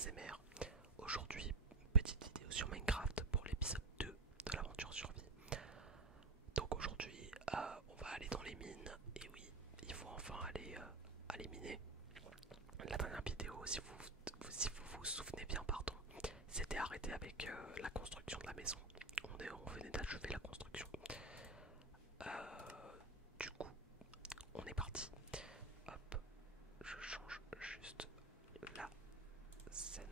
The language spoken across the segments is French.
ASMR. Aujourd'hui, petite vidéo sur Minecraft pour l'épisode 2 de l'aventure survie. Donc aujourd'hui, on va aller dans les mines. Et oui, il faut enfin aller miner. La dernière vidéo, si vous vous souvenez bien, pardon, c'était arrêté avec la construction de la maison. On venait d'achever la construction. Du coup, on est parti. Hop, je change juste la scène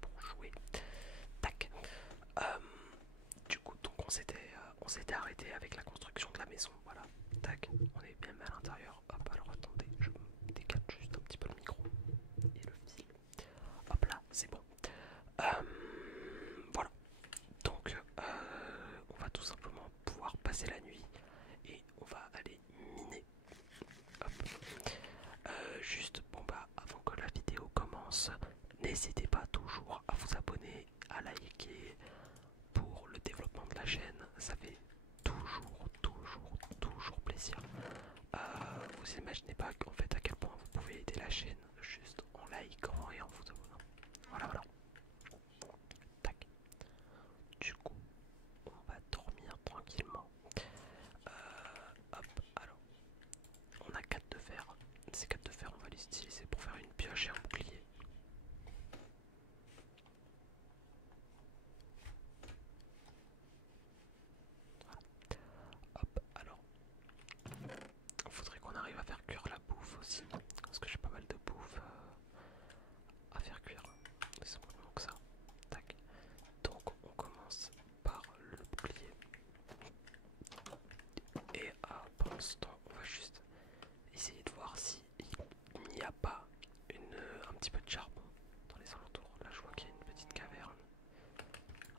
pour jouer. Tac. Euh, du coup, donc on s'était arrêté avec la construction de la maison. Voilà. Tac. On est bien à l'intérieur. Hop. Alors attendez, je décale juste un petit peu le micro et le fil. Hop là, c'est bon. Voilà. Donc, on va tout simplement pouvoir passer la nuit et on va aller miner. Hop. Juste, bon bah, avant que la vidéo commence, n'hésitez pas toujours à vous abonner, à liker pour le développement de la chaîne. Ça fait toujours plaisir. Vous imaginez pas en fait à quel point vous pouvez aider la chaîne juste en likant et en vous abonnant. Voilà, voilà. Tac. Du coup, on va dormir tranquillement. Hop, alors. On a 4 de fer. Ces 4 de fer, on va les utiliser pour faire une pioche et un bouclier. Voilà. Hop, alors. Il faudrait qu'on arrive à faire cuire la bouffe aussi. Parce que j'ai pas mal de bouffe à faire cuire. C'est simplement que ça. Tac. Donc on commence par le bouclier. Et pendant ce temps, on va juste essayer de voir si il n'y a pas un petit peu de charbon dans les alentours. Là je vois qu'il y a une petite caverne.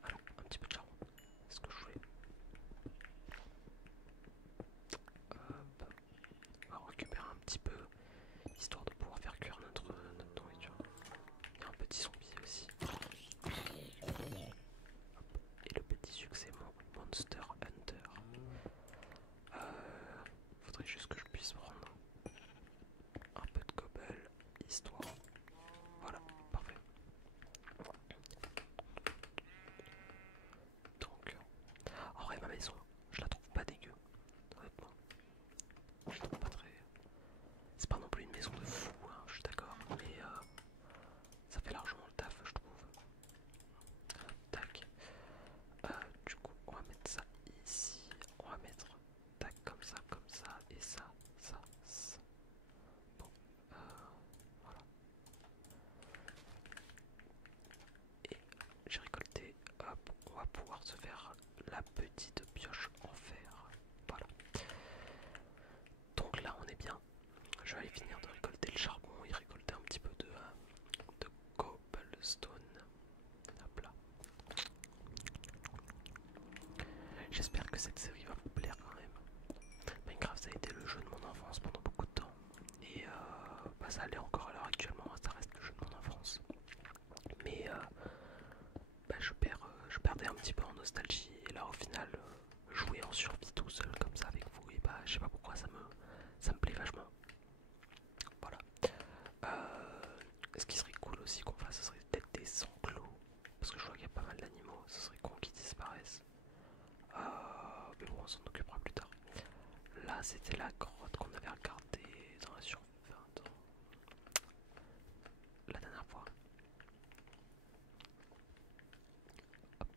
Alors, un petit peu de charbon. Est-ce que je voulais... Hop. On va récupérer un petit peu, histoire de pouvoir faire cuire notre nourriture. Il y a un petit zombie aussi. Hop. Et le petit succès, mon Monster Hunter. Faudrait juste que je puisse prendre un peu de cobble, histoire. Voilà, parfait. Donc, en vrai, ma maison, je la trouve pas dégueu, honnêtement. Je la trouve pas très... C'est pas non plus une maison de fou, hein, je suis d'accord, mais ça fait largement le taf, je trouve. Tac. Du coup, on va mettre ça ici. On va mettre tac comme ça, et ça. Bon, voilà. Et j'ai récolté. Hop, on va pouvoir se faire la petite pioche en fer. Voilà. Donc là, on est bien. Je vais aller finir de récolter le charbon et récolter un petit peu de cobblestone. Hop là. J'espère que cette série va vous plaire quand même. Minecraft ça a été le jeu de mon enfance pendant beaucoup de temps. Et bah, ça l'est encore à l'heure actuellement, ça reste le jeu de mon enfance. Mais bah, je perdais un petit peu en nostalgie. Et là au final, jouer en survie tout seul comme ça avec vous, et bah je sais pas pourquoi ça me plaît vachement. Voilà. Ce qui serait cool aussi qu'on fasse, ce serait peut-être des enclos. Parce que je vois qu'il y a pas mal d'animaux, ce serait con qu'ils disparaissent. Mais bon, on s'en occupera plus tard. Là, c'était la grotte qu'on avait regardée dans la survie. Enfin, la dernière fois. Hop.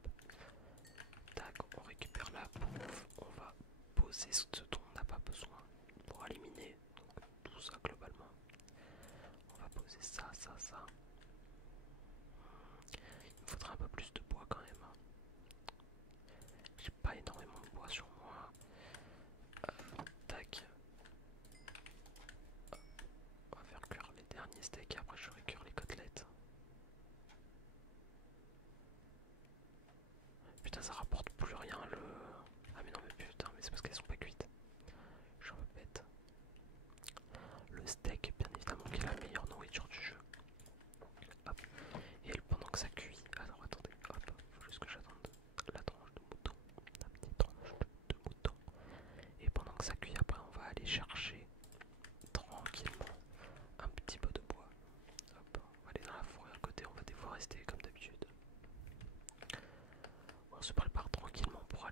Tac, on récupère la bouffe. On va poser ce dont on n'a pas besoin pour éliminer tout ça globalement. On va poser ça. Il me faudrait un peu plus de bois quand même, hein. J'ai pas énormément de bois sur moi. Tac. On va faire cuire les derniers steaks et après je ferai cuire les côtelettes. Putain, ça rapporte plus rien le... Ah mais non mais putain, mais c'est parce qu'elles sont pas cuites.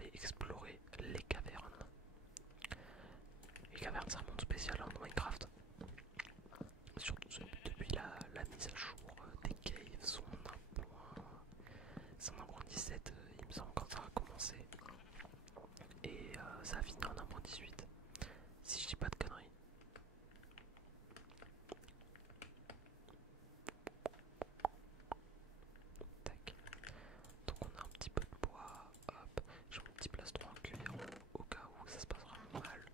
aller explorer les cavernes. Les cavernes, c'est un monde spécial en Minecraft. Surtout depuis la mise à jour des caves sont c'est en 1.17, il me semble, quand ça a commencé. Et ça a fini en 1.18. Si je dis pas de conneries. Tac. Donc on a un petit peu de bois. Hop. J'ai mon petit plastron en cuir au cas où ça se passe vraiment mal.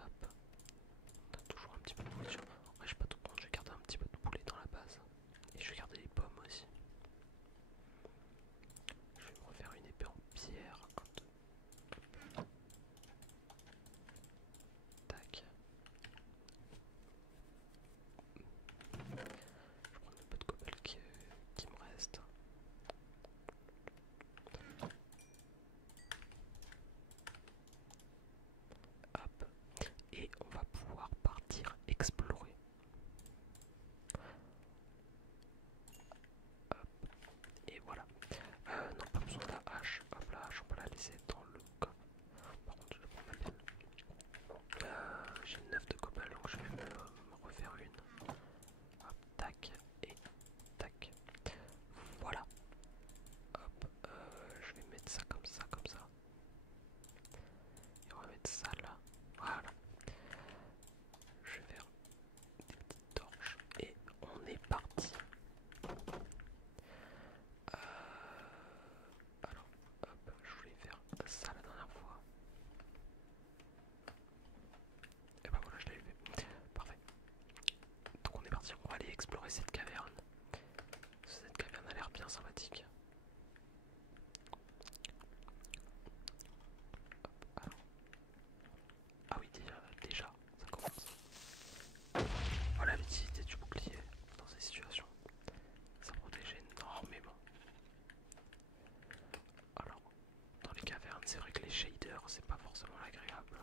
Hop. On a toujours un petit peu de nourriture. Ouais, j'ai pas tout le monde, je vais garder un petit peu de poulet dans la base. Et je vais garder les pommes aussi. Je vais me refaire une épée en pierre. Un, deux. Tac. Je vais prendre le peu de cobalt qui me reste. Hop. Et on va pouvoir partir explorer. Hop. Et voilà. Non, pas besoin de la hache. Hop, la hache, on va la laisser dans le coffre. Par contre, je vais prendre ma pelle. J'ai 9 de cobalt, donc je vais me refaire une. Hop, tac. Et tac. Voilà. Hop, je vais mettre ça comme ça, comme ça. Et on va mettre ça là. Voilà. Je vais faire des petites torches. Et on est parti. Alors, hop, je voulais faire ça la dernière fois. Et bah voilà, je l'avais fait. Parfait. Donc on est parti, on va aller explorer cette caverne. Cette caverne a l'air bien sympathique. Hop, alors. Ah oui, déjà, ça commence. Voilà l'utilité du bouclier dans ces situations. Ça protège énormément. Alors, dans les cavernes, c'est vrai que les shaders, c'est pas forcément agréable.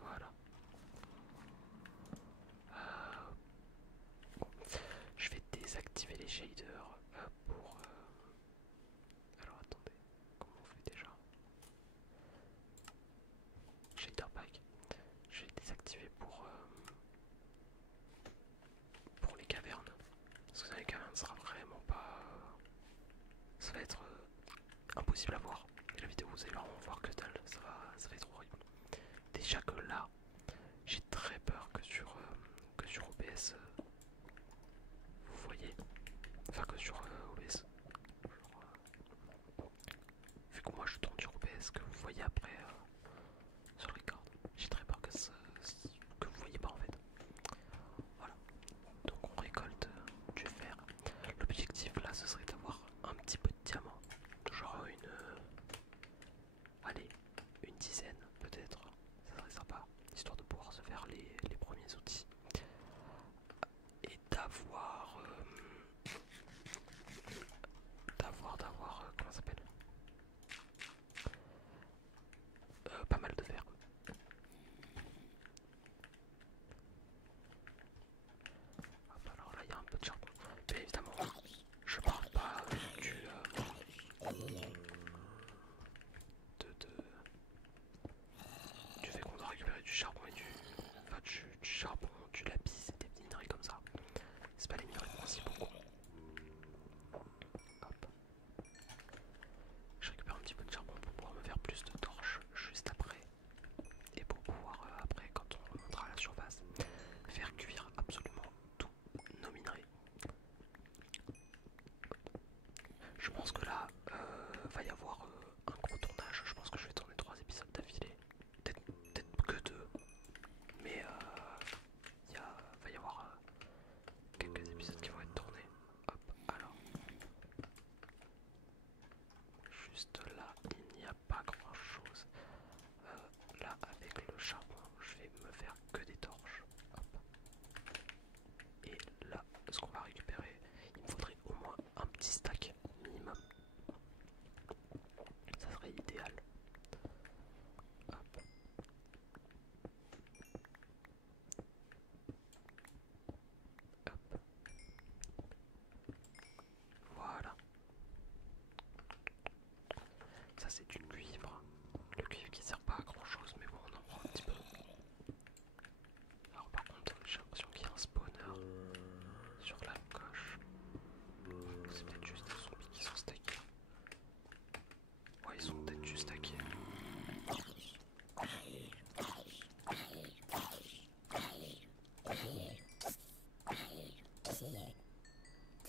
Voilà. Bon, je vais désactiver les shaders pour... Alors attendez, comment on fait déjà? Shader pack. Je vais le désactiver pour les cavernes. Parce que dans les cavernes, ça sera vraiment pas... Ça va être impossible à voir. Et la vidéo, vous allez vraiment voir que dalle. Ça va être horrible. Déjà que là, j'ai très peur que sur OBS, vous voyez. Enfin, que sur OBS. Genre, vu que moi je tourne sur OBS, que vous voyez après sur les cordes. J'ai très peur que vous voyez pas en fait. Voilà. Donc on récolte du fer. L'objectif là, ce serait d'avoir un petit peu de diamants. Genre allez, une dizaine peut-être. Ça serait sympa.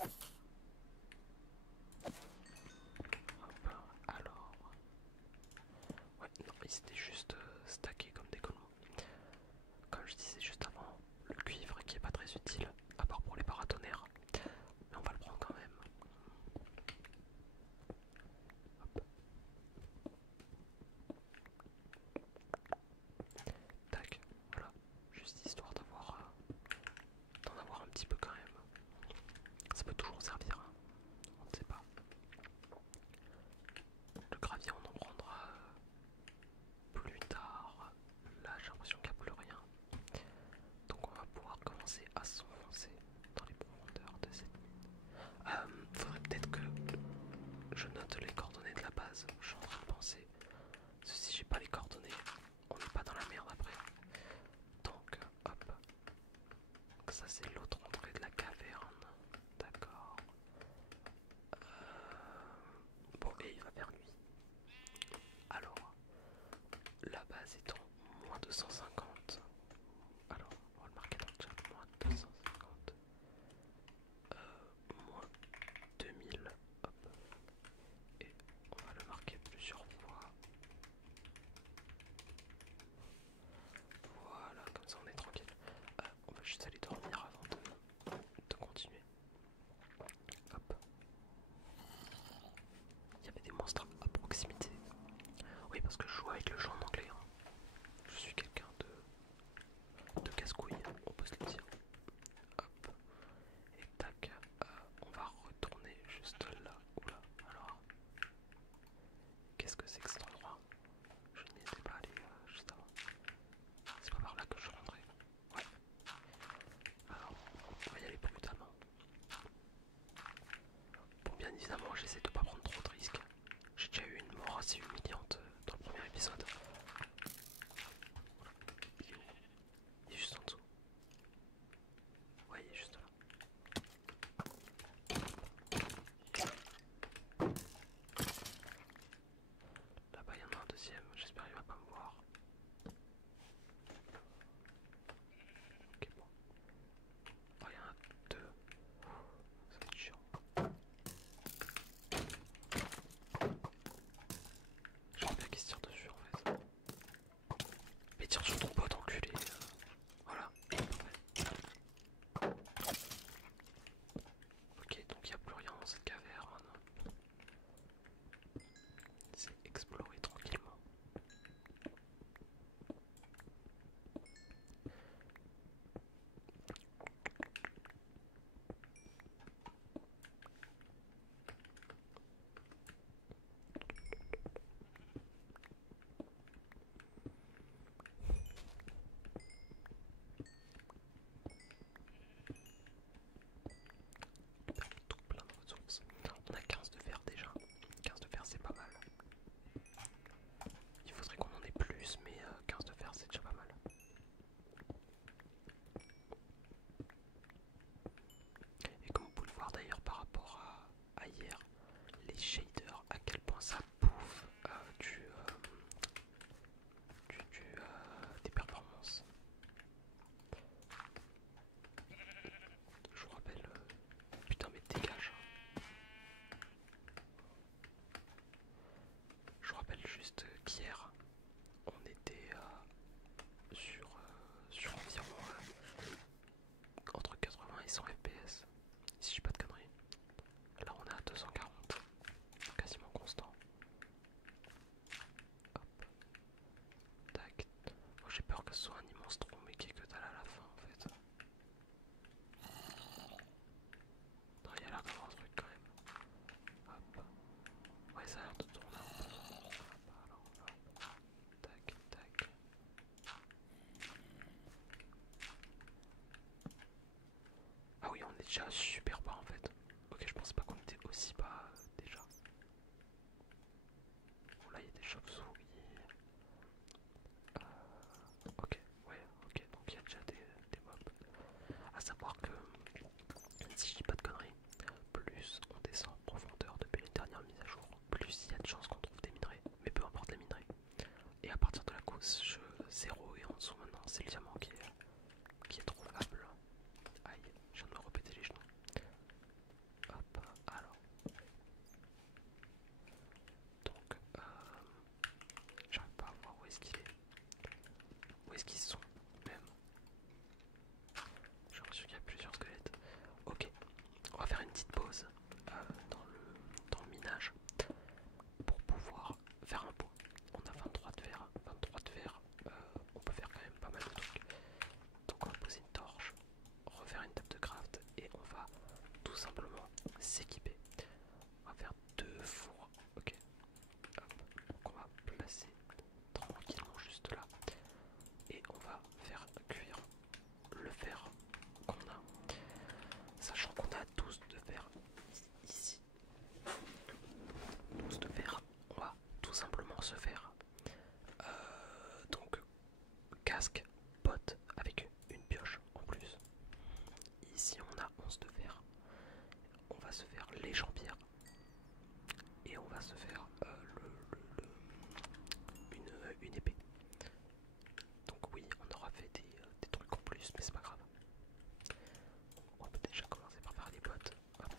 Hop, alors. Ouais, non, ils étaient juste stackés comme des colons. Comme je disais juste avant, le cuivre qui est pas très utile, à part pour les paratonnerres. Mais on va le prendre quand même. Hop. Tac, voilà. Juste histoire d'en avoir un petit peu quand même. Ça peut toujours servir, hein. On ne sait pas. Le gravier, on en prendra plus tard. Là, j'ai l'impression qu'il n'y a plus rien. Donc on va pouvoir commencer à s'enfoncer dans les profondeurs de cette mine. Faudrait peut-être que je note les coordonnées de la base. Je suis en train de penser. Parce que si j'ai pas les coordonnées, on n'est pas dans la merde après. Donc, hop. Donc ça c'est l'autre entrée de la caverne. D'accord. Bon, et il va vers nuit. Alors, la base est en moins 250. Alors, on va le marquer dans le chat. Moins 250. Moins 2000. Hop. Et on va le marquer plusieurs fois. Voilà, comme ça on est tranquille. On va juste aller dormir avant de continuer. Hop. Il y avait des monstres à proximité. Oui, parce que je joue avec le jeu en anglais. Hein. Je suis quelqu'un de casse-couille, on peut se le dire. Hop. Et tac. On va retourner juste là. Oula. Alors. Qu'est-ce que c'est que cet endroit? Je n'y étais pas allé juste avant. C'est pas par là que je rentrais. Ouais. Alors, on va y aller brutalement. Bon, bien évidemment, j'essaie de pas prendre trop de risques. J'ai déjà eu une mort assez humiliante dans le premier épisode. Il est où? Il est juste en dessous. Ouais, il est juste là. Là-bas, il y en a un deuxième. J'espère qu'il va pas me voir. Ok, bon. Oh, il y en a deux. Ça va être chiant. J'aimerais bien qu'il se tire dessus en fait. Mais tire sur ton pote, enculé. Voilà. Ok, donc il n'y a plus rien dans cette caverne. C'est explorer tranquillement. Tout plein de ressources. On a 15 de fer déjà. 15 de fer c'est pas mal. Il faudrait qu'on en ait plus, mais 15 de fer c'est déjà pas mal. Et comme vous pouvez le voir d'ailleurs par rapport à hier, les shaders, à quel point ça bouffe des performances. Je vous rappelle, putain mais dégage. Je vous rappelle juste qu'hier, on était sur environ entre 80 et 100 fps, si je dis pas de conneries. Là on est à 240, quasiment constant. Hop, tac. Moi j'ai peur que ce soit un immense trou mais qu'il y ait que dalle à la fin en fait. Non, il y a l'air d'avoir un truc quand même. Hop. Ouais, ça a l'air de tourner un peu. Hop, alors, hop. Tac, tac. Ah oui, on est déjà super bas en fait. Ok, je pensais pas qu'on était aussi bas déjà. Bon, là, il y a des chauves-souris. Ok, ouais, ok, donc il y a déjà des mobs. À savoir que, si je dis pas de conneries, plus on descend en profondeur depuis les dernières mises à jour, plus il y a de chances qu'on trouve des minerais, mais peu importe les minerais. Et à partir de la couche 0 et en dessous maintenant, c'est le diamant qui est trouvable. Aïe, je viens de me répéter les genoux. une petite pause dans le minage pour pouvoir faire un point. On a 23 de fer, 23 de fer, on peut faire quand même pas mal de trucs. Donc on va poser une torche, refaire une table de craft et on va tout simplement s'équiper. On va faire 2 fours, ok. Hop, qu'on va placer tranquillement juste là. Et on va faire cuire le fer qu'on a. Sachant qu'on a 12 de fer ici. 12 de fer, on va tout simplement se faire donc casque, botte avec une pioche en plus. Ici on a 11 de fer. On va se faire les jambières et on va se faire une épée. Donc oui, on aura fait des trucs en plus, mais c'est pas grave. On peut déjà commencer par faire les bottes. Hop.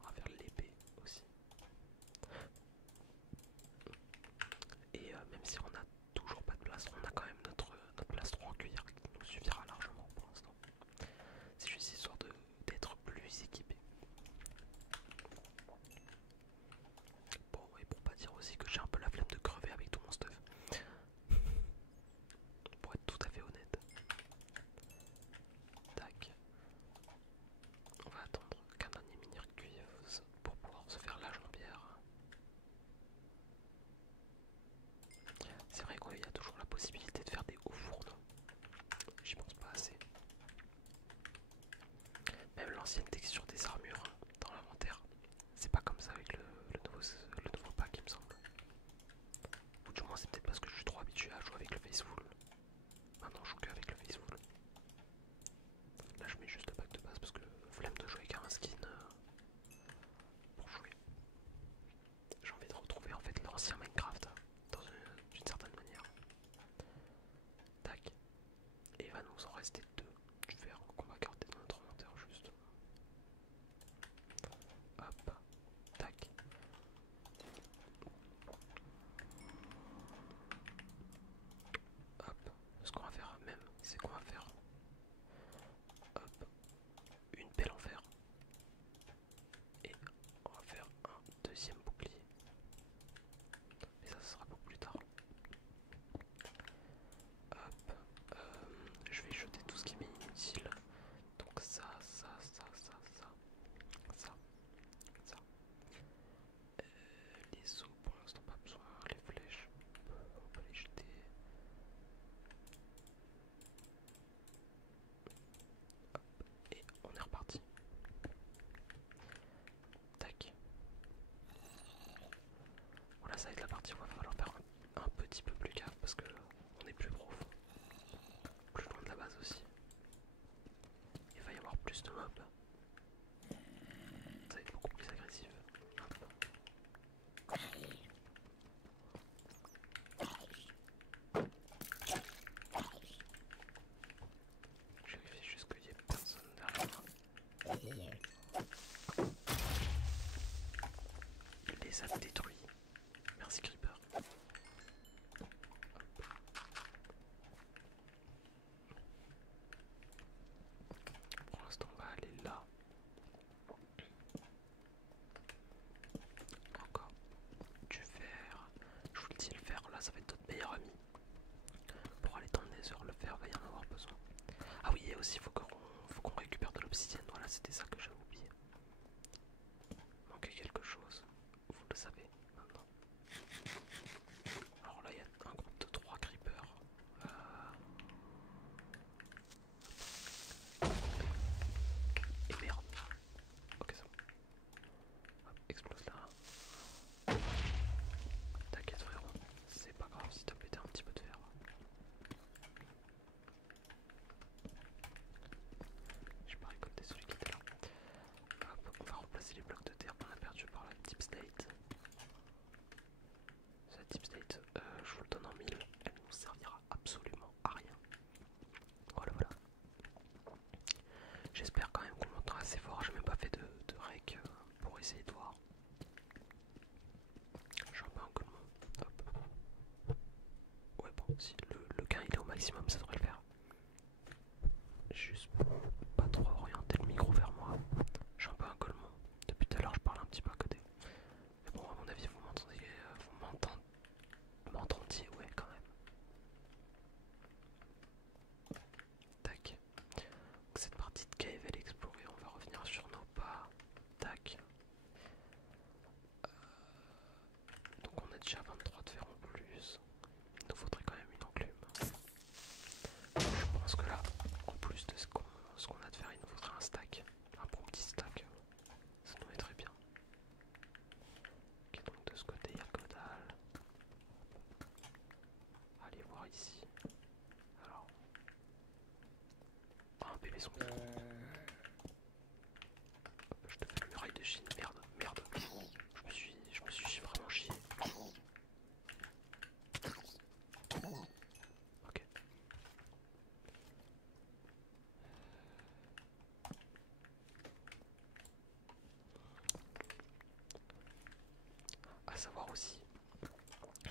On va faire l'épée aussi. Et même si on a toujours pas de plastron, on a quand même notre plastron en cuir qui nous suffira largement pour l'instant. C'est juste histoire d'être plus équipé. Bon, et pour pas dire aussi que j'ai un peu la flemme de crever avec tout mon stuff. Pour être tout à fait honnête. Tac. On va attendre qu'un dernier minir cuive pour pouvoir se faire la jambière. C'est vrai qu'il y a toujours la possibilité de faire des hauts fourneaux. J'y pense pas assez. Même l'ancienne texture des armures dans l'inventaire, c'est pas comme ça avec le nouveau pack, il me semble. Ou du moins c'est peut-être parce que je suis trop habitué à jouer avec le Faceful. Maintenant je joue que avec le Faceful. Là je mets juste le pack de base parce que flemme de jouer avec un skin pour jouer. J'ai envie de retrouver en fait l'ancien Minecraft d'une certaine manière. Tac. Et il va nous en rester 2 du fer qu'on va garder dans notre inventaire juste. Hop. Tac. Hop. Ce qu'on va faire même, c'est qu'on va faire hop, une pelle en fer. Et on va faire un deuxième bouclier. Mais ça sera beaucoup plus tard. Hop. Je vais jeter tout ce qui m'est inutile. Donc ça. Les os pour l'instant pas besoin. Les flèches, on peut les jeter. Hop. Et on est reparti. Tac. Voilà, ça va être la partie où il va falloir faire un petit peu plus gaffe parce que on est plus profond. Plus loin de la base aussi. Il va y avoir plus de mobs. Ça va être beaucoup plus agressif. Je vérifie juste qu'il n'y ait personne derrière. Il les a détruits. Merci Creeper. Pour l'instant on va aller là. Encore du fer. Je vous le dis, le fer là ça va être notre meilleur ami. Pour aller dans le nether, le fer va y en avoir besoin. Ah oui, et aussi faut qu'on récupère de l'obsidienne. Voilà, c'était ça que j'avais oublié. Manquait quelque chose, vous le savez maintenant. Alors là il y a un groupe de 3 creepers. Et merde. Ok, c'est bon. Hop, explose là. T'inquiète frérot, c'est pas grave si t'as pété un petit peu de fer. J'ai pas récolté celui qui était là. Hop, on va remplacer les blocs de terre qu'on a perdu par la deep slate. Cette deep slate, je vous le donne en 1000, elle nous servira absolument à rien. Voilà. J'espère quand même qu'on montera assez fort. J'ai même pas fait de rec pour essayer de voir. Je suis un peu un coup de main. Hop. Ouais, bon, si le gain il est au maximum, ça devrait le faire. Juste pas trop orienté. zombies. Je te fais la muraille de Chine, merde, merde. Je me suis vraiment chié. Ok. À savoir aussi,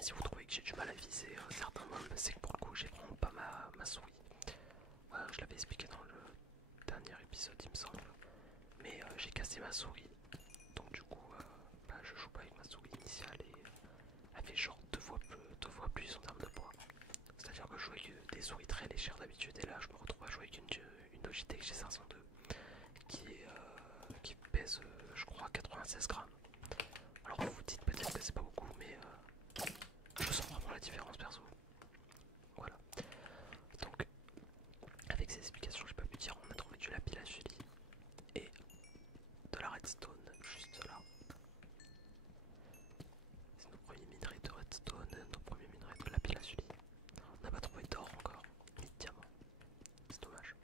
si vous trouvez que j'ai du mal à viser certains mobs, c'est que pour le coup j'ai vraiment pas ma souris. Je l'avais expliqué dans le dernier épisode il me semble. Mais j'ai cassé ma souris. Donc du coup je joue pas avec ma souris initiale et elle fait genre deux fois plus en termes de poids. C'est-à-dire que je joue avec des souris très légères d'habitude et là je me retrouve à jouer avec une Logitech G502 qui pèse je crois 96 grammes. Alors vous vous dites peut-être que c'est pas beaucoup mais je sens vraiment la différence perso. Voilà. Donc avec ces explications j'ai pas pu dire on a trouvé du lapis lazuli et de la redstone juste là. C'est nos premiers minerais de redstone, nos premiers minerais de lapis lazuli. On n'a pas trouvé d'or encore, ni de diamant. C'est dommage.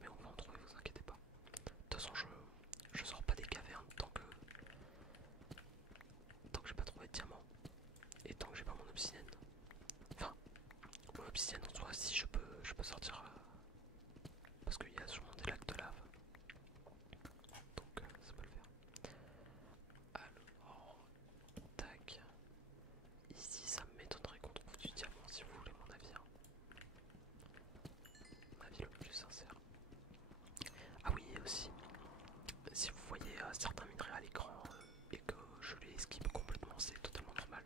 Mais on va en trouver, vous inquiétez pas. De toute façon, je sors pas des cavernes tant que j'ai pas trouvé de diamant. Et tant que j'ai pas mon obsidienne. Enfin, mon obsidienne en soi, si je peux sortir. Parce qu'il y a sûrement des lacs de lave. Donc ça peut le faire. Alors, tac. Ici, ça m'étonnerait qu'on trouve du diamant si vous voulez mon avis. Hein. Mon avis le plus sincère. Ah oui, et aussi, si vous voyez certains minerais à l'écran et que je les esquive complètement, c'est totalement normal.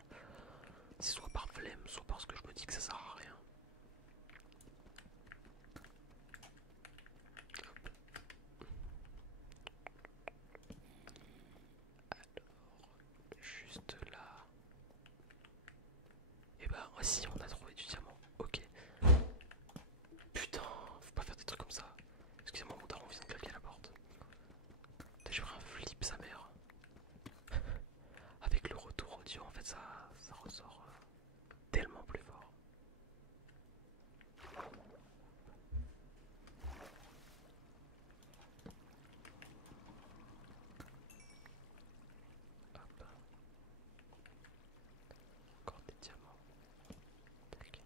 C'est soit par flemme, soit parce que je me dis que ça sert à rien. Hop. Alors, juste là. Et bah, si on a trouvé du diamant, ok. Putain, faut pas faire des trucs comme ça. Excusez-moi, mon daron vient de claquer la porte. J'ai pris un flip, sa mère. Avec le retour audio, en fait, ça ressort tellement plus fort. Hop. Encore des diamants. Tac.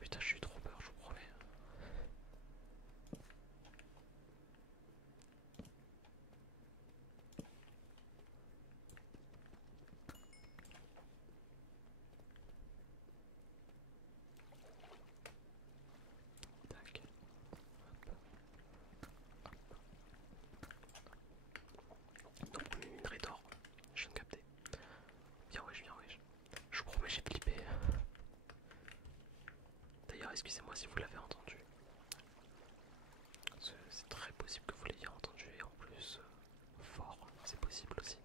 Putain, je suis trop peur, je vous promets. Tac. Hop. Donc, premier minerai d'or. Je viens de capter. Viens, wesh, viens, wesh. Je vous promets, j'ai flippé. D'ailleurs, excusez-moi si vous l'avez entendu. C'est très possible que vous l'ayez entendu et en plus fort, c'est possible aussi.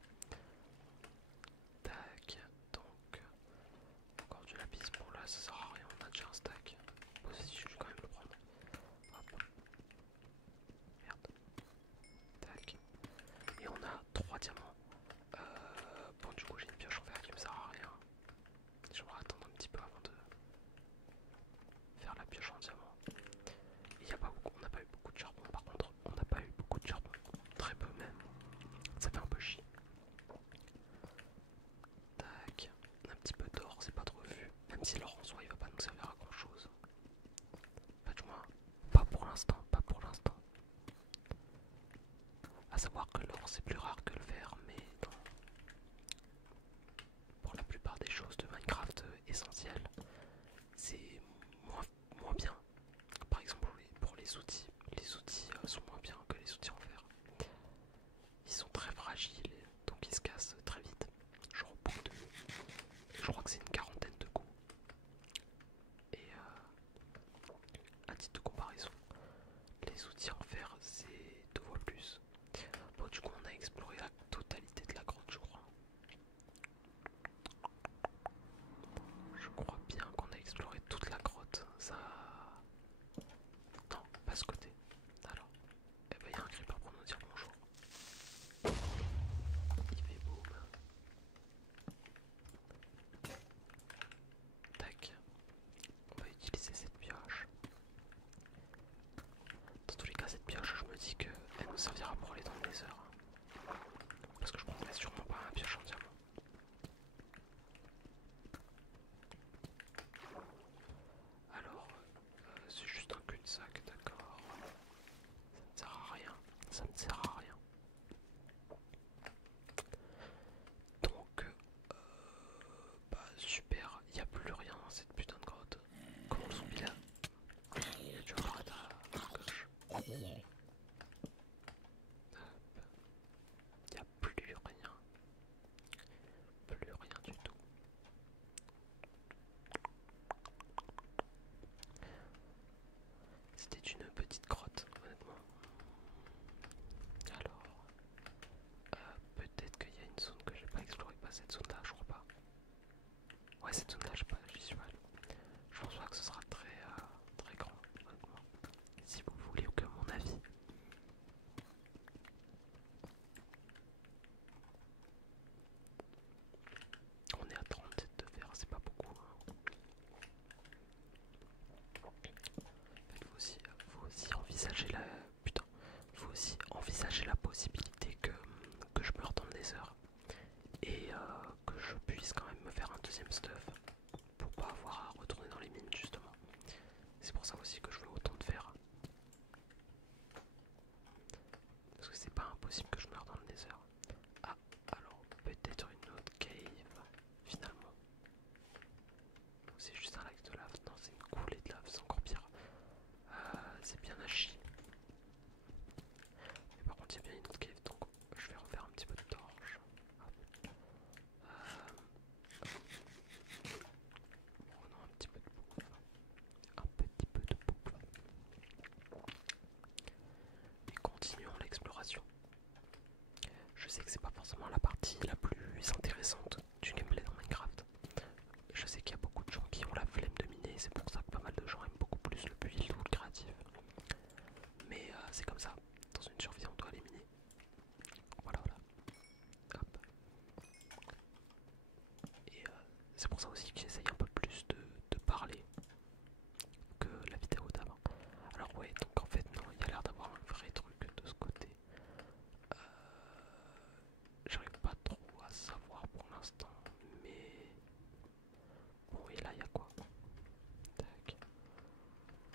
Tac, donc encore du lapis pour là, ça sert à rien, on a déjà un stack. Bon, si je vais quand même le prendre. Hop, merde. Tac, et on a 3 diamants. Bon, du coup, j'ai une pioche en fer qui me sert à rien. Je vais attendre un petit peu avant de faire la pioche en diamant. Il y a pas beaucoup, on n'a pas eu beaucoup de charbon par contre, on n'a pas eu beaucoup de charbon, très peu même, ça fait un peu chier. Tac, un petit peu d'or, c'est pas trop vu, même si l'or en soi il va pas nous servir à grand chose. Enfin du moins, pas pour l'instant, pas pour l'instant. À savoir que l'or c'est plus rare que le fer, mais pour la plupart des choses de Minecraft essentielles, c'est moins bien. Par exemple pour les outils sont moins bien que les outils en fer. Ils sont très fragiles, donc ils se cassent très vite. Genre au bout de... Je crois que c'est une quarantaine de coups. Et à titre de comparaison, les outils en fer c'est 2 fois plus. Bon du coup on a exploré la totalité de la grotte je crois. Je crois bien qu'on a exploré toute la grotte. Ça... Non, pas ce côté. Il n'y a plus rien. Plus rien du tout. C'était une petite grotte, honnêtement. Alors, peut-être qu'il y a une zone que j'ai pas explorée. Pas cette zone là, je crois pas. Ouais, cette zone là, j'y suis pas allé. Je pense pas que ce sera très grand, honnêtement. Si vous voulez que mon avis. On est à 37 de fer, c'est pas beaucoup. Hein. En fait, faut aussi envisager la. Putain, faut aussi envisager la possibilité que je meure dans le Nether. Et que je puisse quand même me faire un deuxième stuff pour pas avoir à retourner dans les mines justement. C'est pour ça aussi que je veux autant de fer. Parce que c'est pas impossible que je meure dans le Nether. Ah, alors peut-être une autre cave finalement. C'est juste un lac de lave. Non, c'est une coulée de lave, c'est encore pire. C'est bien à chier. Mais par contre, il y a bien une autre cave, donc je vais refaire un petit peu de torche. Hop. Prenons un petit peu de bouffe. Un petit peu de bouffe. Et continuons l'exploration. Je sais que c'est pas forcément la partie la plus intéressante du gameplay dans Minecraft. Je sais qu'il y a beaucoup de gens qui ont la flemme de miner, c'est pour ça que pas mal de gens aiment beaucoup plus le build ou le créatif. Mais c'est comme ça, dans une survie on doit les miner. Voilà, voilà. Hop. Et c'est pour ça aussi que j'essaye un peu plus de parler que la vidéo d'avant. Alors ouais, donc en fait non, il y a l'air d'avoir un vrai truc de ce côté. J'arrive pas trop à savoir pour l'instant, mais bon, et là il y a quoi? Tac.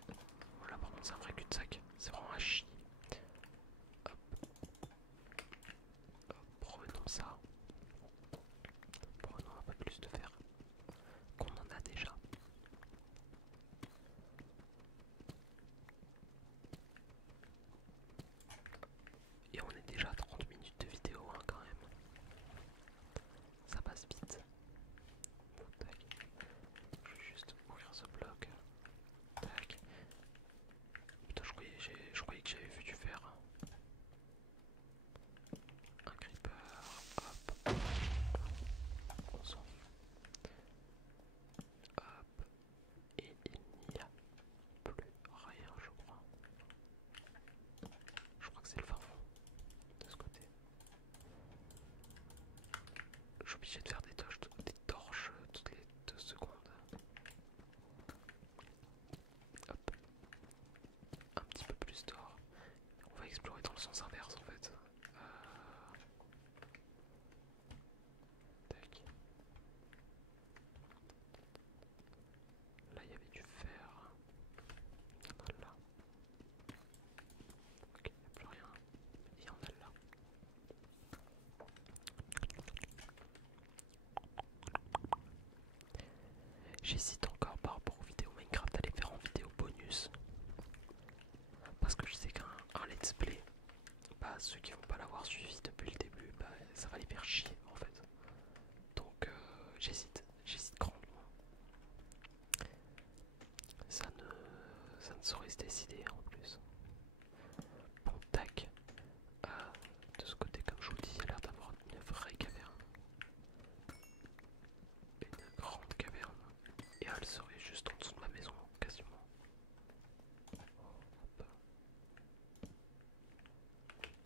Là par contre c'est un vrai cul-de-sac, c'est vraiment un chier. Hop. Hop, prenons ça. Prenons un peu plus de fer qu'on en a déjà. Et on est déjà à 30 minutes de vidéo hein, quand même. Ça passe vite. Bon, tac. Je vais juste ouvrir ce bloc. Tac. Putain, je croyais que j'avais vu du fer. Un creeper. Hop. On s'en fout. Hop. Et il n'y a plus rien, je crois. Je crois que c'est le fin fond de ce côté. Je suis obligé de faire des torches toutes les 2 secondes. Hop. Un petit peu plus d'or. On va explorer dans le sens inverse en fait. Tac. Là il y avait du fer. Il y en a là. Ok, il n'y a plus rien. Il y en a là. J'hésite encore par rapport aux vidéos Minecraft à les faire en vidéo bonus. Parce que je sais qu'un let's play, bah, ceux qui vont pas l'avoir suivi depuis le début, bah, ça va les faire chier en fait. Donc j'hésite grandement. Ça ne saurait se décider en plus. Bon, tac. De ce côté, comme je vous le dis, il y a l'air d'avoir une vraie caverne. Une grande caverne. Et elle serait juste en dessous de ma maison, quasiment. Hop.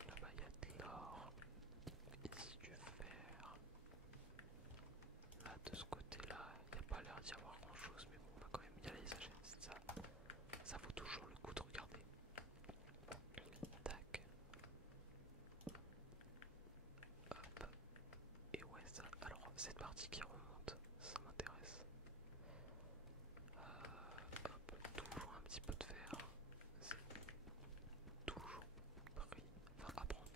Là-bas, il y a de l'or. Ici, du fer. Là, de ce côté-là, il n'y a pas l'air d'y avoir grand-chose, mais bon, on va quand même y aller, ça vaut toujours le coup de regarder. Tac. Hop. Et ouais, ça. Alors, cette partie qui remonte, ça m'intéresse. Hop, toujours un petit peu de fer. C'est toujours pris. Enfin, à prendre.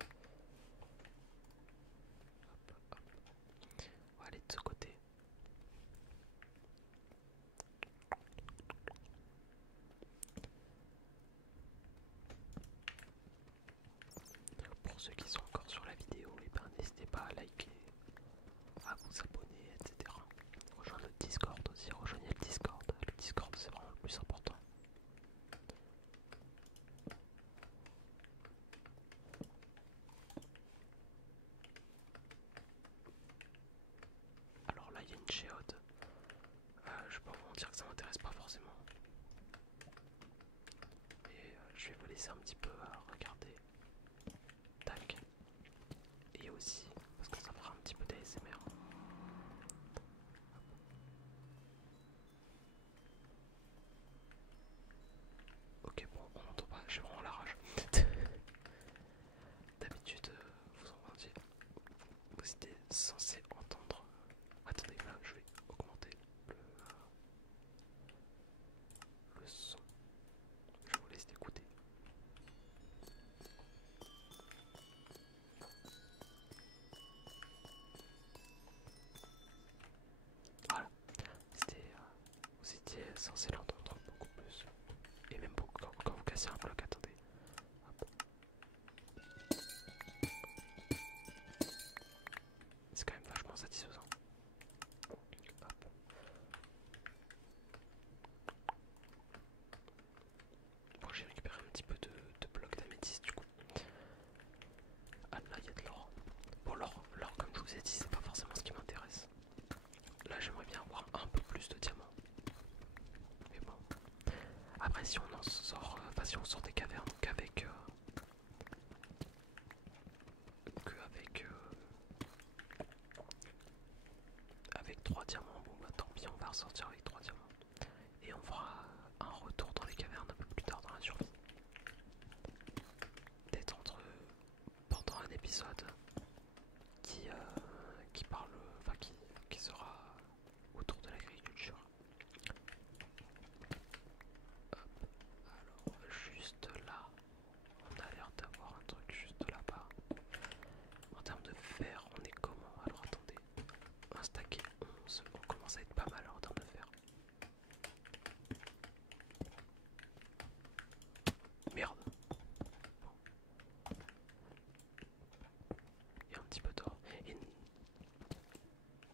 Hop, hop. On va aller de ce côté. pour ceux qui sont encore sur la vidéo, et ben n'hésitez pas à liker, à vous abonner, etc. Rejoindre le Discord aussi, rejoignez le Discord. Le Discord c'est vraiment le plus important. Alors là il y a une géode. Je peux vous dire que ça m'intéresse pas forcément. Mais je vais vous laisser un petit peu regarder. Tac. Et aussi, parce que ça fera un petit peu d'ASMR. Ok, bon, on n'entend pas, j'ai vraiment la rage. D'habitude, vous entendiez, vous étiez censé entendre. Attendez, là, je vais augmenter le son. Je vous laisse écouter. Voilà, vous étiez censé l'entendre beaucoup plus. Et même beaucoup, quand vous cassez un bloc, attendez. Hop. C'est quand même vachement satisfaisant. Hop. Bon, j'ai récupéré un petit peu de blocs d'améthyste du coup. Ah là, il y a de l'or. Bon, l'or, comme je vous ai dit, c'est pas forcément ce qui m'intéresse. Là, j'aimerais bien avoir un peu plus de diamants. Mais bon. Après, si on en sort, enfin, si on sort des cavernes avec 3 diamants, bon bah tant pis, on va ressortir avec 3 diamants. Et on fera un retour dans les cavernes un peu plus tard dans la survie. Peut-être pendant un épisode qui parle, enfin qui sera autour de l'agriculture. Alors juste là, on a l'air d'avoir un truc juste là-bas. En termes de fer, on est comment? Alors attendez, un stack et 11, on commence à être pas mal en termes de fer. Merde. Bon. Il y a un petit peu d'or. Et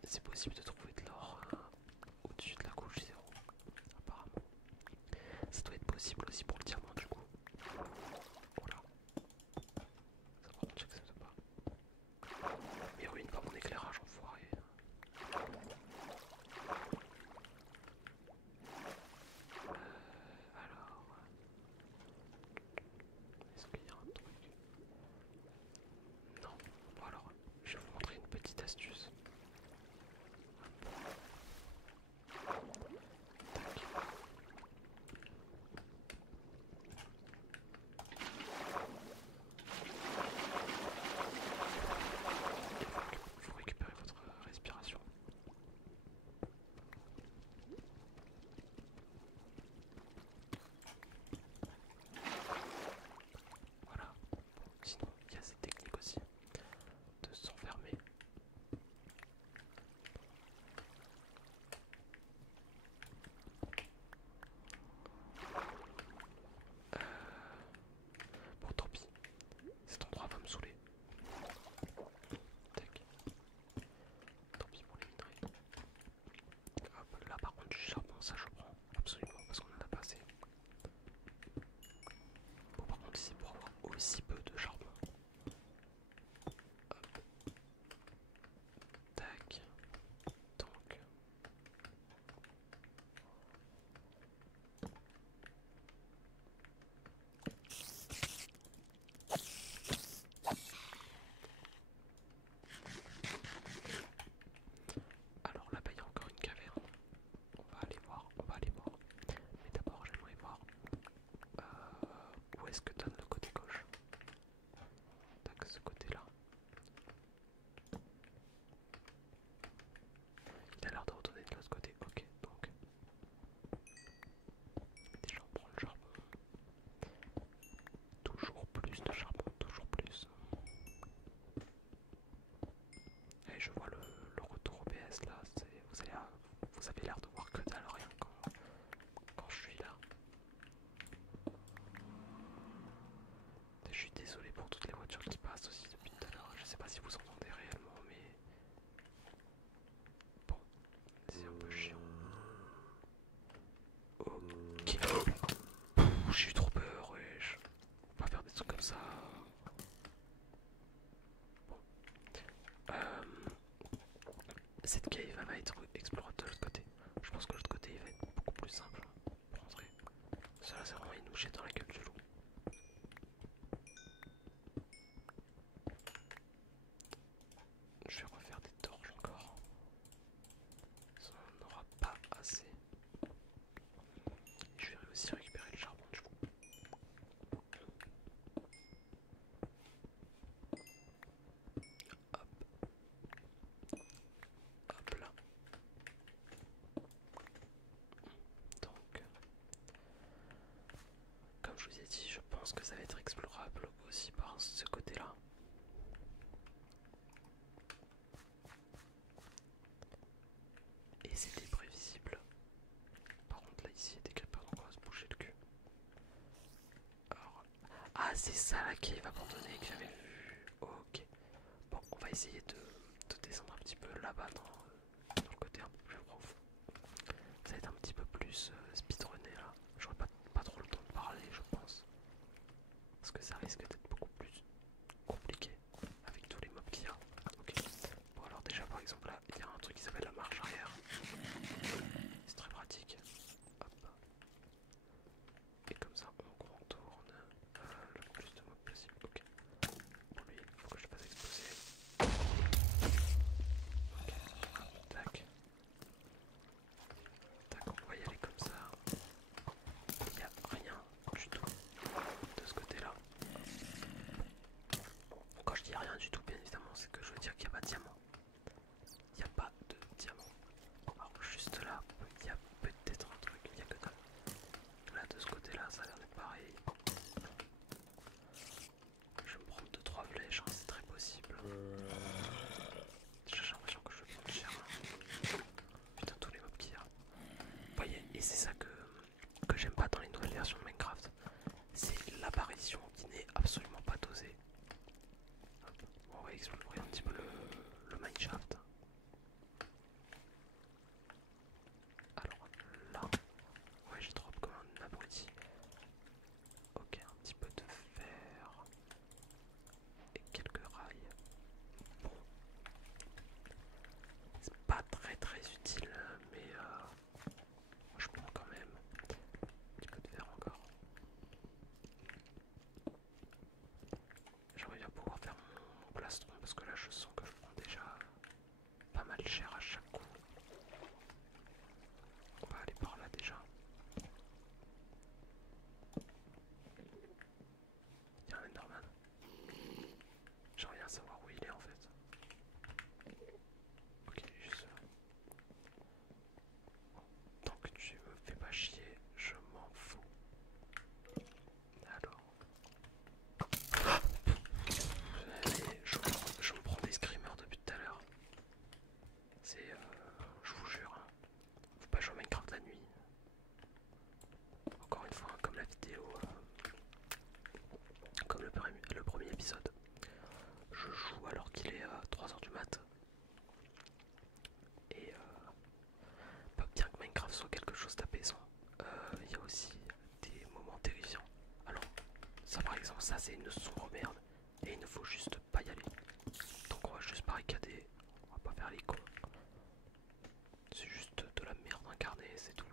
c'est possible de trouver de l'or au-dessus de la couche 0, apparemment. Ça doit être possible aussi pour le diamant du coup. Voilà. Ça par contre j'accepte pas. Mais ruine pas mon éclairage enfoiré. Alors... Est-ce qu'il y a un truc? Non. Bon alors, je vais vous montrer une petite astuce. Il faut récupérer votre respiration. Voilà. Bon, sinon, il y a cette technique aussi de s'enfermer. Bon, tant pis. Cet endroit va me saouler. Tac. Tant pis pour les minerais. Hop, là par contre du charbon, ça je prends absolument parce qu'on en a pas assez. Bon par contre c'est pour avoir aussi peu de charbon. Hop. Tac. Donc. Alors là-bas il y a encore une caverne. On va aller voir, on va aller voir. Mais d'abord j'aimerais voir où est-ce que donne le côté gauche. Tac, ce côté-là. Il a l'air de retourner de l'autre côté. Ok, donc. Déjà on prend le charbon. Toujours plus de charbon, toujours plus. Et je vois le retour OBS là. Vous avez l'air de voir que dalle rien quand je suis là. Je suis désolé pour toutes les voitures qui passent. reste aussi depuis tout à l'heure. Je sais pas si vous entendez réellement, mais bon, c'est un peu chiant. Ok. J'ai eu trop peur, wesh. On va faire des trucs comme ça. Bon. Cette cave elle va être explorée de l'autre côté. Je pense que l'autre côté il va être beaucoup plus simple pour rentrer. Ça là c'est vraiment il nous jette dans la gueule du loup. Je vais refaire des torches encore. Ça on n'aura pas assez. Je vais aussi récupérer le charbon du coup. Hop, hop là. Donc, comme je vous ai dit, je pense que ça va être explorable aussi par ce côté-là. Et c'était prévisible. Par contre là ici il y a des creepers donc on va se bouger le cul. Alors, ah c'est ça la cave abandonnée que j'avais vu. Ok. Bon on va essayer de descendre un petit peu là-bas dans le côté un peu plus profond. Ça va être un petit peu plus speedrunné là. J'aurai pas trop le temps de parler je pense. Parce que ça risque d'être beaucoup plus compliqué avec tous les mobs qu'il y a. Ok. Bon alors déjà par exemple là il y a un truc qui s'appelle la marche arrière. C'est très pratique. Hop. Et comme ça on contourne le plus de mobs possible. Ok. Pour lui il faut que je le fasse exploser. Ok. Tac. Tac, on va y aller comme ça. Il n'y a rien du tout de ce côté-là. Quand je dis rien du tout, bien évidemment, c'est que je veux dire qu'il n'y a pas de diamant. Il n'y a pas de diamant. Alors juste là, il y a peut-être un truc, il n'y a que dalle. Là de ce côté-là, ça a l'air d'être pareil. Je vais me prendre 2-3 flèches, hein, c'est très possible. J'ai l'impression que je vais prendre cher là. Putain, tous les mobs qu'il y a. Vous voyez, et c'est ça que j'aime pas dans les nouvelles versions de Minecraft. C'est l'apparition qui n'est absolument pas dosée. On va explorer un petit peu le mineshaft. Alors là, ouais j'ai drop comme un abruti. Ok, un petit peu de fer et quelques rails. Bon, c'est pas très utile, mais je prends quand même un petit peu de fer encore. J'aimerais bien pouvoir faire mon plastron parce que là je sens que je prends déjà pas mal cher à chaque coup. On va aller par là déjà. Il y a un Enderman. J'aimerais bien savoir où il est en fait. Ok, il est juste là. Tant que tu me fais pas chier, je m'en fous. Alors. Allez, je me prends des screamers depuis tout à l'heure. C'est. Je vous jure. Hein. Faut pas jouer à Minecraft la nuit. Encore une fois, hein, comme la vidéo. Comme le premier épisode. Je joue alors qu'il est à 3h du mat. Et bien que Minecraft soit quelque chose d'apaisant, il y a aussi des moments terrifiants. Alors, ça par exemple, ça c'est une sombre merde. Et il ne faut juste pas y aller. Donc on va juste barricader. On va pas faire les cons. C'est juste de la merde incarnée, c'est tout.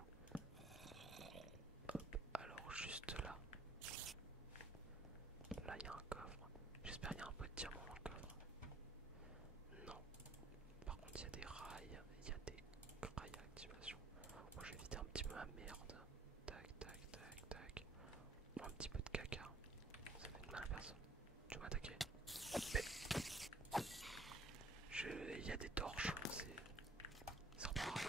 Hop, alors juste là. Là il y a un coffre. J'espère qu'il y a un peu de diamant dans le coffre. Non. Par contre il y a des rails. Il y a des rails à activation. Moi je vais éviter un petit peu ma merde. Tac, tac, tac, tac. Un petit peu de caca. Ça fait de mal à personne. Tu m'as attaqué. Mais... Il y a des torches. C'est reparti.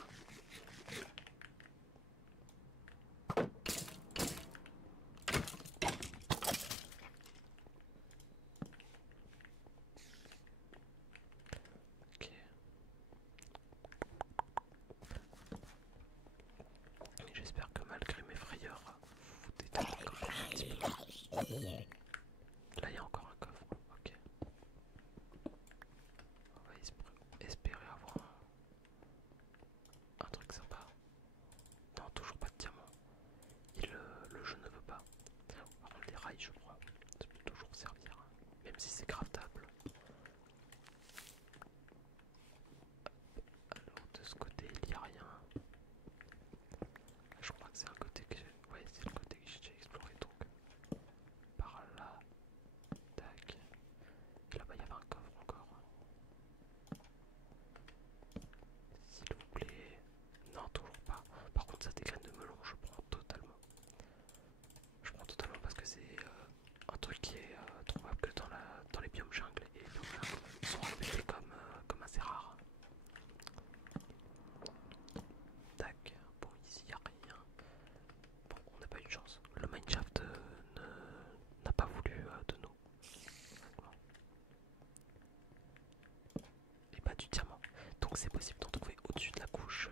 c'est possible d'en trouver au-dessus de la couche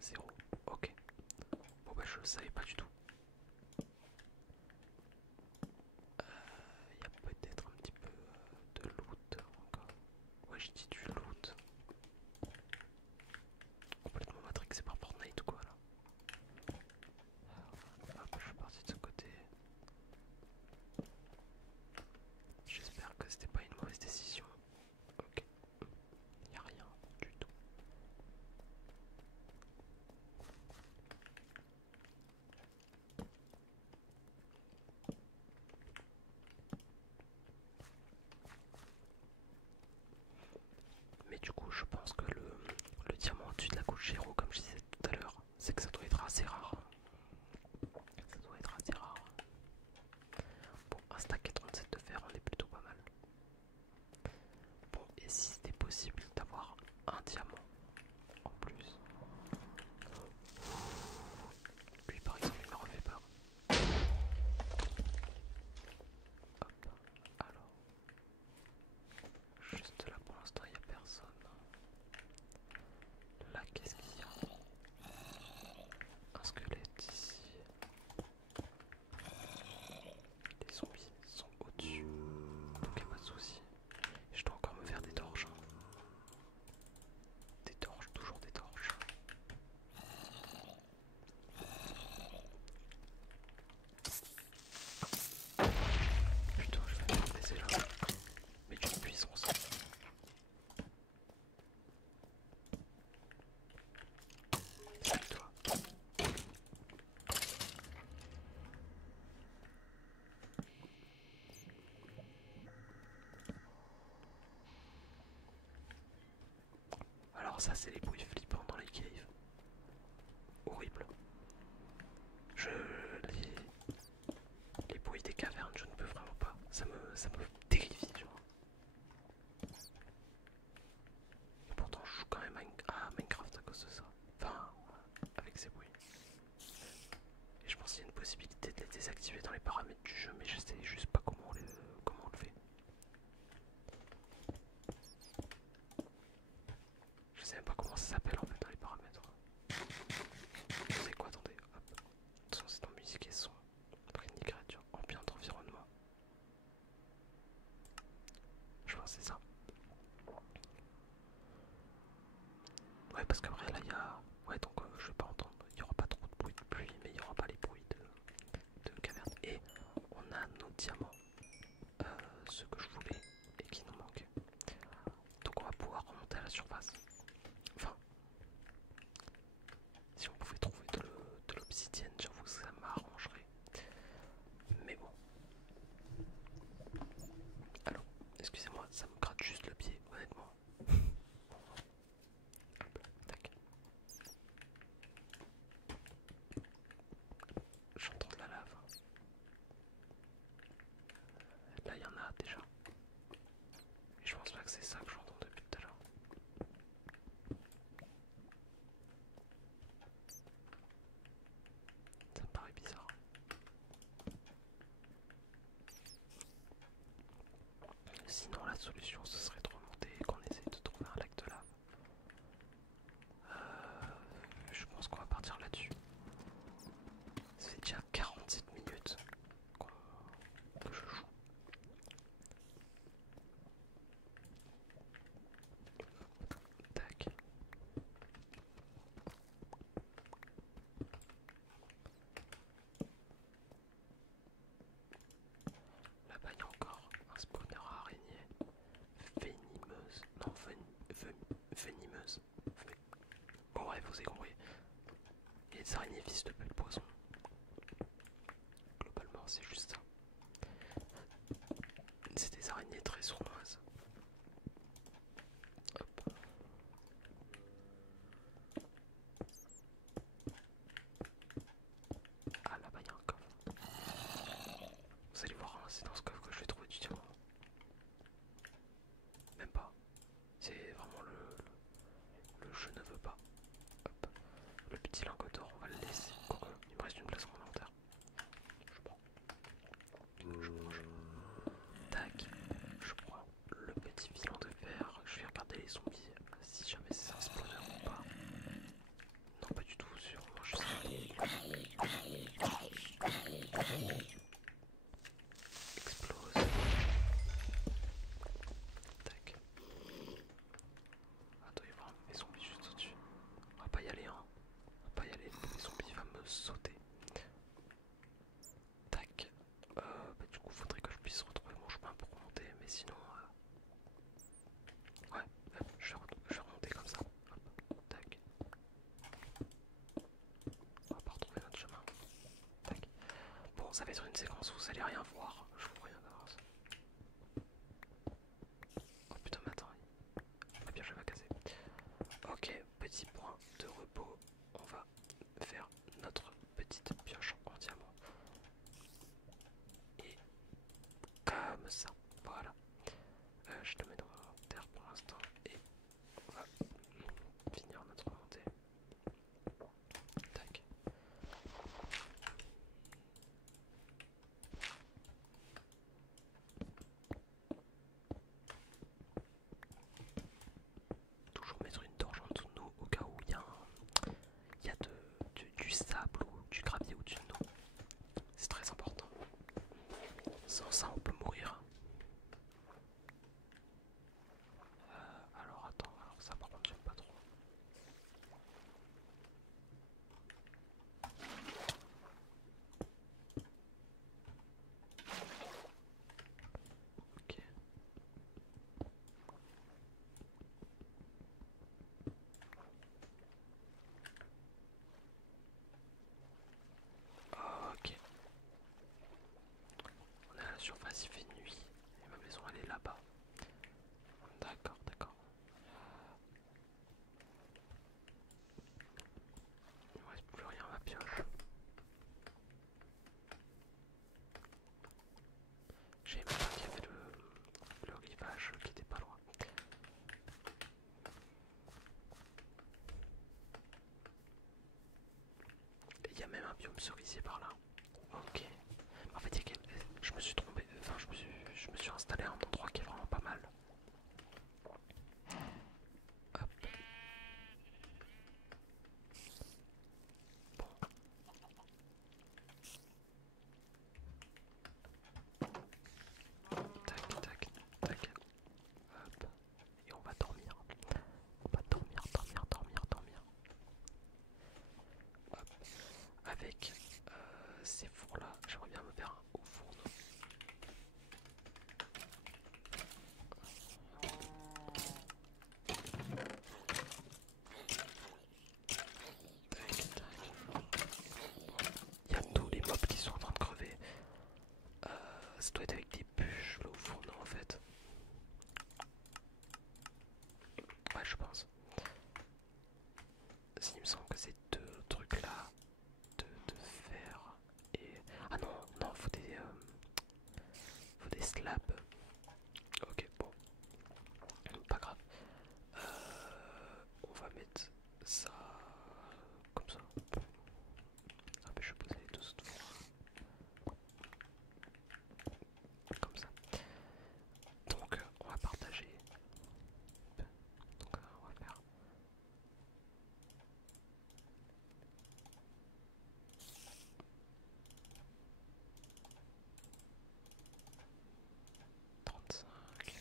0. Ok. Bon bah je le savais pas du tout. Il y a peut-être un petit peu de loot encore. Ouais, je dis du loot. Complètement matrixé par Fortnite ou quoi là. Hop, je suis parti de ce côté. J'espère que c'était pas une mauvaise décision. Ok. Y a rien du tout. Mais du coup, je pense que le diamant au-dessus de la couche 0, comme je disais tout à l'heure, c'est que ça doit être assez rare. Ça doit être assez rare. Bon, un stack et 37 de fer, on est plutôt pas mal. Bon, et si c'était possible d'avoir un diamant en plus. Lui par exemple, il m'a refait peur. Hop, alors. Juste là pour l'instant, il n'y a personne. Là, qu'est-ce qu'il y a? Un squelette ici. Les zombies sont au-dessus. Donc il n'y a pas de souci. Je dois encore me faire des torches. Des torches, toujours des torches. Putain, je vais me baiser là. Mais d'une puissance. C'est toi. Alors ça c'est les bruits flippants dans les caves. Horrible. Je... Les bruits des cavernes, je ne peux vraiment pas. Ça me terrifie, genre. Et pourtant je joue quand même à Minecraft à cause de ça. Enfin, avec ces bruits. Et je pense qu'il y a une possibilité de les désactiver dans les paramètres du jeu, mais je sais juste pas comment on le fait. Je sais même pas comment ça s'appelle en fait dans les paramètres. C'est quoi, attendez, hop. Son, c'est dans musique et son. Prénom créature, ambiance environnement. Je pense que c'est ça. Ouais, parce qu'après là il y a. Ouais, donc je vais pas entendre. Il y aura pas trop de bruit de pluie, mais il y aura pas les bruits de caverne. Et on a nos diamants. Ce que je voulais et qui nous manque. Donc on va pouvoir remonter à la surface. Enfin, si on pouvait trouver de l'obsidienne, j'avoue que ça m'arrangerait. Mais bon. Alors, excusez-moi, ça me gratte juste le pied, honnêtement. Hop, tac. J'entends de la lave. Là, il y en a déjà. Et je pense pas que c'est ça que j'entends depuis tout à l'heure. Ça me paraît bizarre. Sinon, la solution, ce serait de remonter et qu'on essaye de trouver un lac de lave. Je pense qu'on va partir là-dessus. Ça fait déjà 47 minutes que je joue. Tac. Là-bas, il y a encore un spawner à araignée. Venimeuse. Non, venimeuse. Bon, bref, vous avez compris. Il y a des araignées fils de pute poison. Globalement, c'est juste ça. C'est des araignées très sournoises. Hop. Ah, là-bas, il y a un coffre. Vous allez voir, hein, c'est dans ce coffre que je vais trouver du diamant. Même pas. C'est vraiment le je ne veux pas. Hop. Le petit lingot d'or, on va le laisser. Quoique, il me reste une place en inventaire. Je prends. Je mange. Tac. Je prends le petit filon ça va être une séquence où vous allez rien voir. Je vous rien d'avance. Oh putain, mais attends. Ah bien, je vais pas casser. Ok, petit point de repos. On va faire notre petite pioche en diamant. Et comme ça, voilà. Je te mets dans terre pour l'instant. Et on va finir notre montée. Tac. Toujours mettre une torche en dessous de nous au cas où il y a du sable ou du gravier au-dessus de nous. C'est très important. Sans ça, on peut mourir. Alors attends, alors ça par contre j'aime pas trop. Ok. Ok. On est à la surface, il fait nuit. Et ma maison elle est là-bas. D'accord, d'accord. Il me reste plus rien à ma pioche. J'ai même pas qu'il y avait le rivage qui était pas loin. Il y a même un biome cerisier par là. Ok. En fait, je me suis trompé. Enfin, je me suis installé à un endroit qui est vraiment pas mal. Hop. Bon. Tac, tac, tac. Hop. Et on va dormir. On va dormir, dormir, dormir, dormir. Hop. Avec ces fours là, j'aimerais bien me faire un haut fourneau. Tac, tac. Il y a tous les mobs qui sont en train de crever. Ça doit être avec des bûches le haut fourneau en fait. Ouais, je pense. Il me semble que ces deux trucs là de fer et... Ah non, non, faut des slabs. Ok, bon, pas grave. On va mettre ça comme ça. Ah mais je vais poser les deux autres comme ça. Donc on va partager. Donc on va faire 35.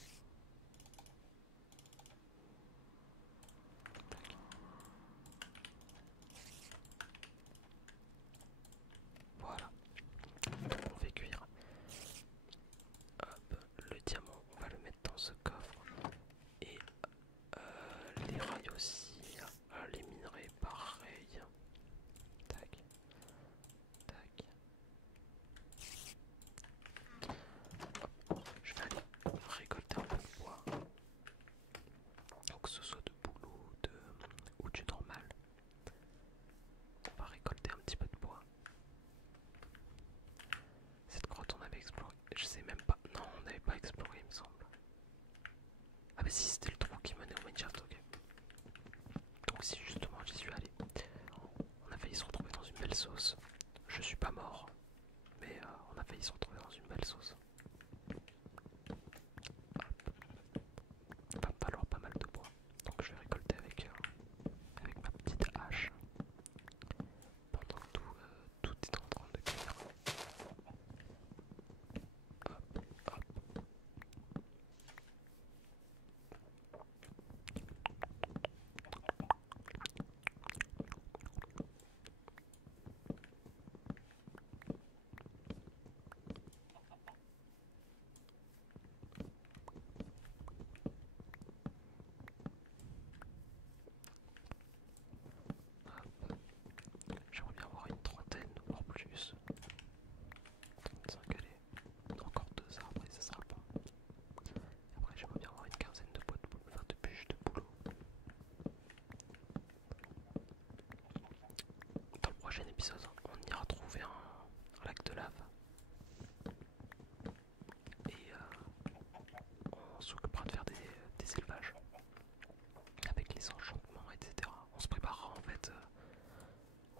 Voilà. Donc on fait cuire. Hop, le diamant, on va le mettre dans ce coffre. Et les rails aussi. Les minerais, pareil. Tac, tac. Je vais aller récolter un peu de bois. Que ce soit de boulot ou du normal. On va récolter un petit peu de bois. Cette grotte on avait exploré. Je sais même pas. Non, on n'avait pas exploré il me semble. Ah bah si, c'était le trou qui menait au Minecraft, ok. Donc si justement j'y suis allé. On a failli se retrouver dans une belle sauce. Je suis pas mort. Mais on a failli se retrouver dans une belle sauce. Il va me falloir pas mal de bois. Donc je vais récolter avec ma petite hache. Pendant que tout est en train de cuire. Hop, hop.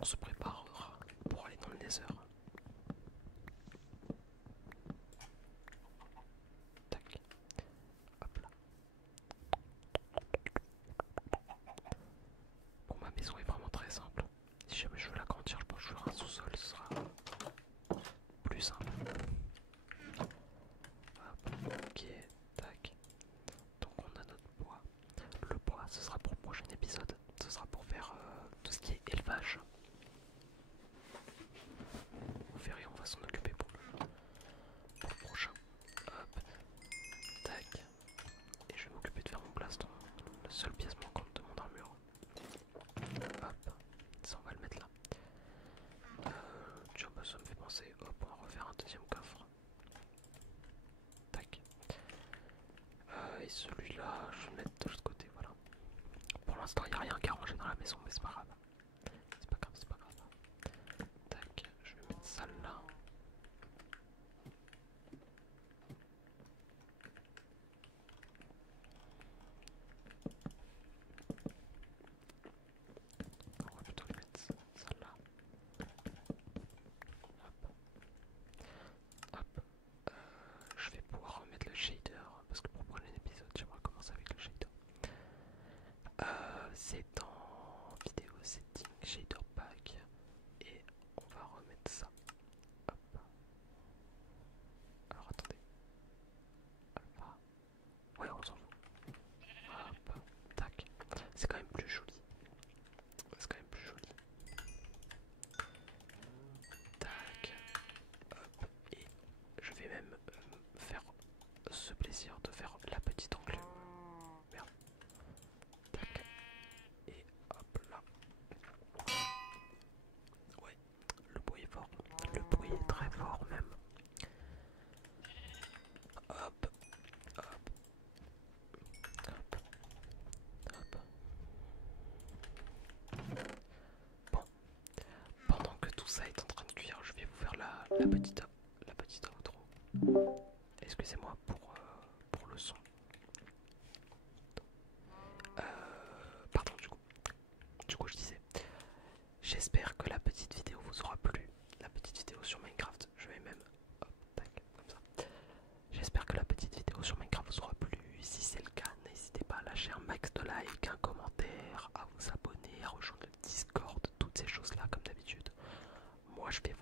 on se préparera pour aller dans le Nether. Tac. Hop là. Bon, ma maison est vraiment très simple. Si jamais je veux l'agrandir, je pense que je ferai un sous-sol, ce sera plus simple. Hop, ok, tac. Donc on a notre bois. Le bois, ce sera pour le prochain épisode. Ce sera pour faire tout ce qui est élevage. Vous verrez, on va s'en occuper pour le prochain. Hop, tac. Et je vais m'occuper de faire mon plaston. La seule pièce manquante de mon armure. Hop, ça on va le mettre là. Tiens, bah, ça me fait penser, hop, on va refaire un deuxième coffre. Tac. Et celui-là, je vais le mettre de l'autre côté, voilà. Pour l'instant, il n'y a rien qu'à ranger dans la maison, mais c'est pas grave. C'est pas grave, c'est pas grave. Tac, je vais mettre ça là. On va plutôt le mettre ça là. Hop. Hop. Je vais pouvoir remettre le shader parce que pour le prochain épisode, j'aimerais commencer avec le shader. C'est dans vidéo setting shader pack et on va remettre ça. Hop. Alors attendez. Alpha. Ouais, on s'en fout. Hop. Tac. C'est quand même plus joli. C'est quand même plus joli. Tac. Hop. Et je vais même faire ce plaisir de faire la petite enclume. Merde. Tac. Et hop là. Ouais. Le bruit est fort. Le bruit est très fort même. Hop. Hop. Hop. Hop. Bon. Pendant que tout ça est en train de cuire, je vais vous faire la petite outro. Excusez-moi pour le son. Pardon, du coup je disais, j'espère que la petite vidéo vous aura plu. La petite vidéo sur Minecraft, je vais même, hop, tac, comme ça. J'espère que la petite vidéo sur Minecraft vous aura plu. Si c'est le cas, n'hésitez pas à lâcher un max de likes, un commentaire, à vous abonner, à rejoindre le Discord, toutes ces choses là comme d'habitude. Moi je vais